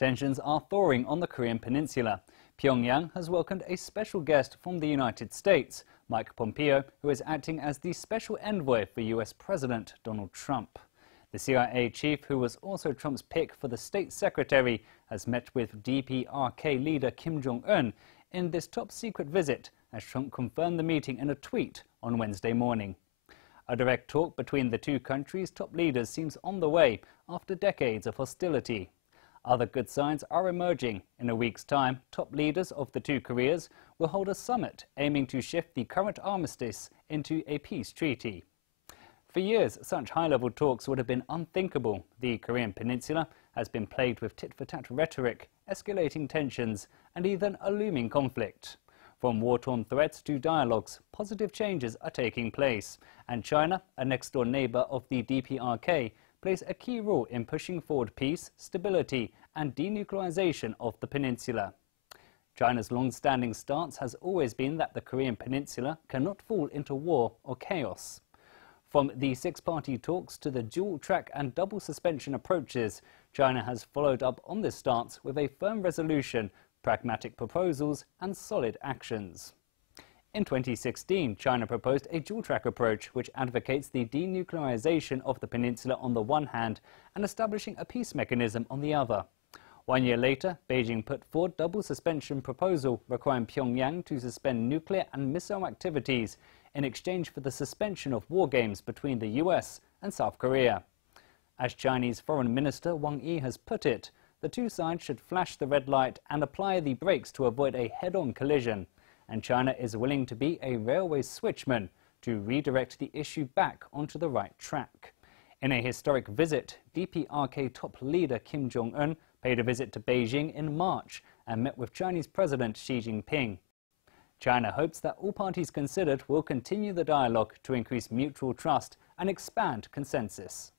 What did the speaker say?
Tensions are thawing on the Korean Peninsula. Pyongyang has welcomed a special guest from the United States, Mike Pompeo, who is acting as the special envoy for US President Donald Trump. The CIA chief, who was also Trump's pick for the state secretary, has met with DPRK leader Kim Jong-un in this top-secret visit, as Trump confirmed the meeting in a tweet on Wednesday morning. A direct talk between the two countries' top leaders seems on the way after decades of hostility. Other good signs are emerging. In a week's time, top leaders of the two Koreas will hold a summit aiming to shift the current armistice into a peace treaty. For years, such high-level talks would have been unthinkable. The Korean Peninsula has been plagued with tit-for-tat rhetoric, escalating tensions, and even a looming conflict. From war-torn threats to dialogues, positive changes are taking place, and China, a next-door neighbour of the DPRK, plays a key role in pushing forward peace, stability and denuclearization of the peninsula. China's long-standing stance has always been that the Korean Peninsula cannot fall into war or chaos. From the six-party talks to the dual-track and double suspension approaches, China has followed up on this stance with a firm resolution, pragmatic proposals and solid actions. In 2016, China proposed a dual-track approach which advocates the denuclearization of the peninsula on the one hand and establishing a peace mechanism on the other. 1 year later, Beijing put forward a double suspension proposal requiring Pyongyang to suspend nuclear and missile activities in exchange for the suspension of war games between the US and South Korea. As Chinese Foreign Minister Wang Yi has put it, the two sides should flash the red light and apply the brakes to avoid a head-on collision. And China is willing to be a railway switchman to redirect the issue back onto the right track. In a historic visit, DPRK top leader Kim Jong-un paid a visit to Beijing in March and met with Chinese President Xi Jinping. China hopes that all parties considered will continue the dialogue to increase mutual trust and expand consensus.